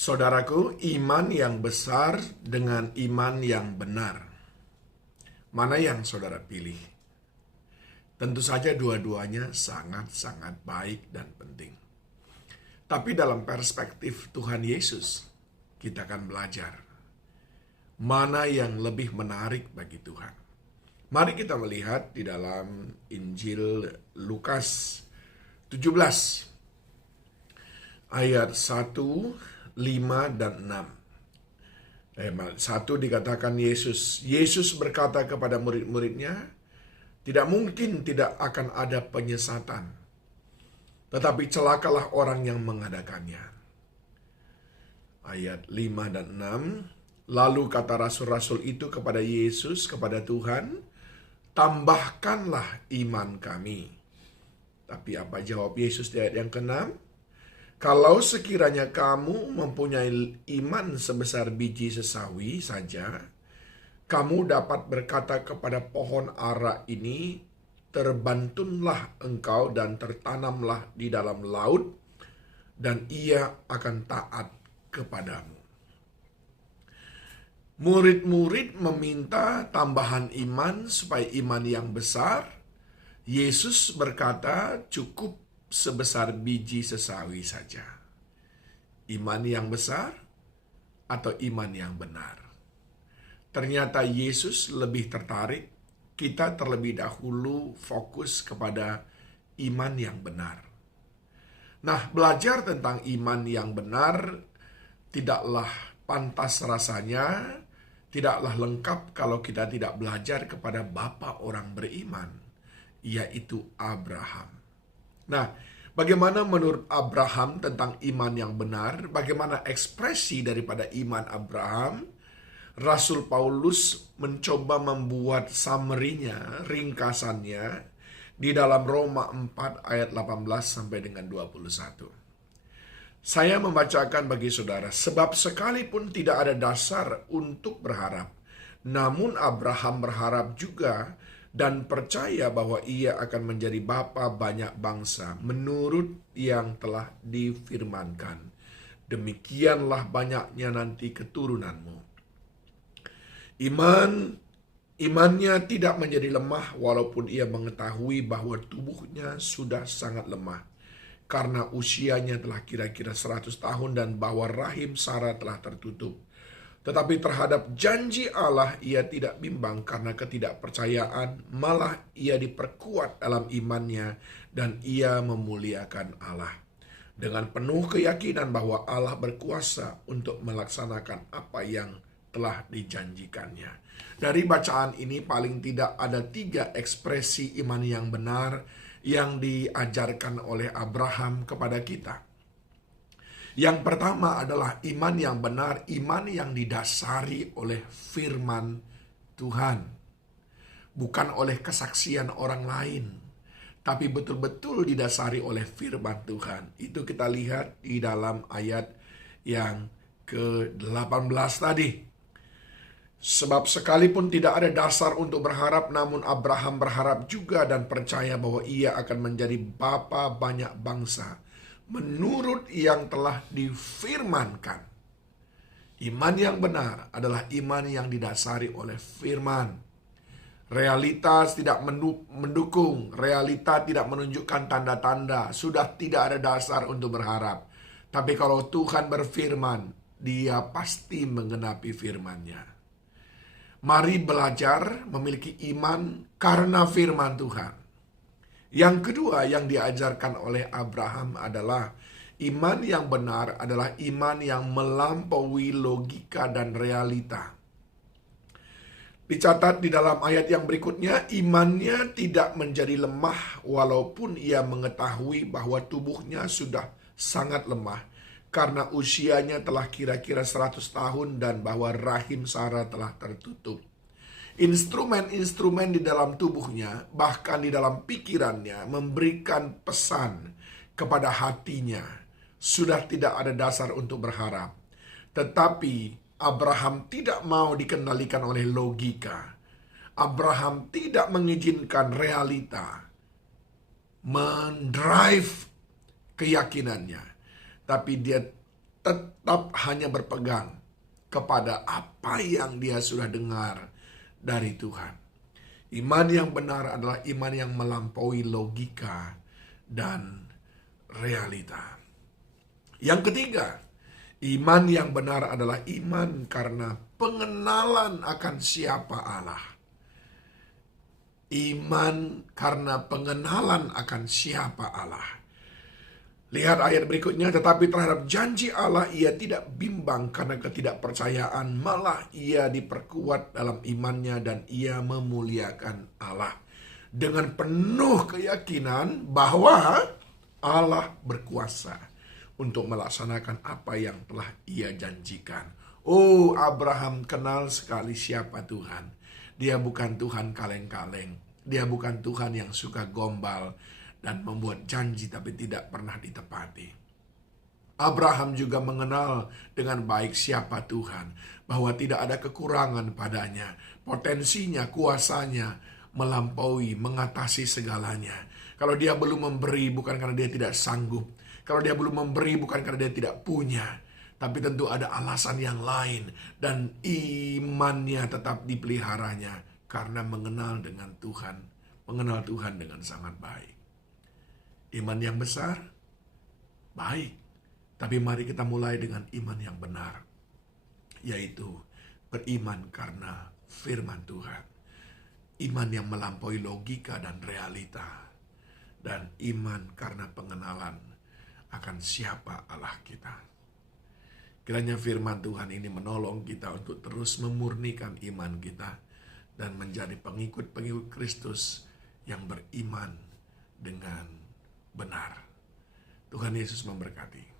Saudaraku, iman yang besar dengan iman yang benar. Mana yang saudara pilih? Tentu saja dua-duanya sangat-sangat baik dan penting. Tapi dalam perspektif Tuhan Yesus, kita akan belajar mana yang lebih menarik bagi Tuhan. Mari kita melihat di dalam Injil Lukas 17 ayat 1, 5 dan 6. 1 dikatakan Yesus berkata kepada murid-muridnya, tidak mungkin tidak akan ada penyesatan, tetapi celakalah orang yang mengadakannya. Ayat 5 dan 6. Lalu kata rasul-rasul itu kepada Yesus, kepada Tuhan, tambahkanlah iman kami. Tapi apa jawab Yesus di ayat yang ke-6? Kalau sekiranya kamu mempunyai iman sebesar biji sesawi saja, kamu dapat berkata kepada pohon ara ini, terbantunlah engkau dan tertanamlah di dalam laut, dan ia akan taat kepadamu. Murid-murid meminta tambahan iman supaya iman yang besar. Yesus berkata cukup sebesar biji sesawi saja. Iman yang besar atau iman yang benar? Ternyata Yesus lebih tertarik kita terlebih dahulu fokus kepada iman yang benar. Nah, belajar tentang iman yang benar tidaklah pantas rasanya, tidaklah lengkap kalau kita tidak belajar kepada bapa orang beriman, yaitu Abraham. Nah, bagaimana menurut Abraham tentang iman yang benar? Bagaimana ekspresi daripada iman Abraham? Rasul Paulus mencoba membuat summary-nya, ringkasannya di dalam Roma 4 ayat 18 sampai dengan 21. Saya membacakan bagi saudara, sebab sekalipun tidak ada dasar untuk berharap, namun Abraham berharap juga dan percaya bahwa ia akan menjadi bapa banyak bangsa menurut yang telah difirmankan. Demikianlah banyaknya nanti keturunanmu. Imannya tidak menjadi lemah walaupun ia mengetahui bahwa tubuhnya sudah sangat lemah karena usianya telah kira-kira 100 tahun dan bahwa rahim Sarah telah tertutup. Tetapi terhadap janji Allah ia tidak bimbang karena ketidakpercayaan, malah ia diperkuat dalam imannya dan ia memuliakan Allah. Dengan penuh keyakinan bahwa Allah berkuasa untuk melaksanakan apa yang telah dijanjikannya. Dari bacaan ini paling tidak ada 3 ekspresi iman yang benar yang diajarkan oleh Abraham kepada kita. Yang pertama adalah iman yang benar, iman yang didasari oleh firman Tuhan. Bukan oleh kesaksian orang lain, tapi betul-betul didasari oleh firman Tuhan. Itu kita lihat di dalam ayat yang ke-18 tadi. Sebab sekalipun tidak ada dasar untuk berharap, namun Abraham berharap juga dan percaya bahwa ia akan menjadi bapa banyak bangsa menurut yang telah difirmankan. Iman yang benar adalah iman yang didasari oleh firman. Realitas tidak mendukung, realita tidak menunjukkan tanda-tanda, sudah tidak ada dasar untuk berharap. Tapi kalau Tuhan berfirman, dia pasti menggenapi firman-Nya. Mari belajar memiliki iman karena firman Tuhan. Yang kedua yang diajarkan oleh Abraham adalah iman yang benar adalah iman yang melampaui logika dan realita. Dicatat di dalam ayat yang berikutnya, imannya tidak menjadi lemah walaupun ia mengetahui bahwa tubuhnya sudah sangat lemah karena usianya telah kira-kira 100 tahun dan bahwa rahim Sarah telah tertutup. Instrumen-instrumen di dalam tubuhnya, bahkan di dalam pikirannya, memberikan pesan kepada hatinya. Sudah tidak ada dasar untuk berharap. Tetapi Abraham tidak mau dikendalikan oleh logika. Abraham tidak mengizinkan realita mendrive keyakinannya. Tapi dia tetap hanya berpegang kepada apa yang dia sudah dengar dari Tuhan. Iman yang benar adalah iman yang melampaui logika dan realita. Yang ketiga, iman yang benar adalah iman karena pengenalan akan siapa Allah. Iman karena pengenalan akan siapa Allah. Lihat ayat berikutnya, tetapi terhadap janji Allah ia tidak bimbang karena ketidakpercayaan, malah ia diperkuat dalam imannya dan ia memuliakan Allah. Dengan penuh keyakinan bahwa Allah berkuasa untuk melaksanakan apa yang telah ia janjikan. Oh, Abraham kenal sekali siapa Tuhan. Dia bukan Tuhan kaleng-kaleng. Dia bukan Tuhan yang suka gombal dan membuat janji tapi tidak pernah ditepati. Abraham juga mengenal dengan baik siapa Tuhan, bahwa tidak ada kekurangan padanya. Potensinya, kuasanya melampaui, mengatasi segalanya. Kalau dia belum memberi bukan karena dia tidak sanggup. Kalau dia belum memberi bukan karena dia tidak punya. Tapi tentu ada alasan yang lain. Dan imannya tetap dipeliharanya karena mengenal dengan Tuhan. Mengenal Tuhan dengan sangat baik. Iman yang besar, baik. Tapi mari kita mulai dengan iman yang benar. Yaitu beriman karena firman Tuhan. Iman yang melampaui logika dan realita. Dan iman karena pengenalan akan siapa Allah kita. Kiranya firman Tuhan ini menolong kita untuk terus memurnikan iman kita. Dan menjadi pengikut-pengikut Kristus yang beriman dengan benar. Tuhan Yesus memberkati.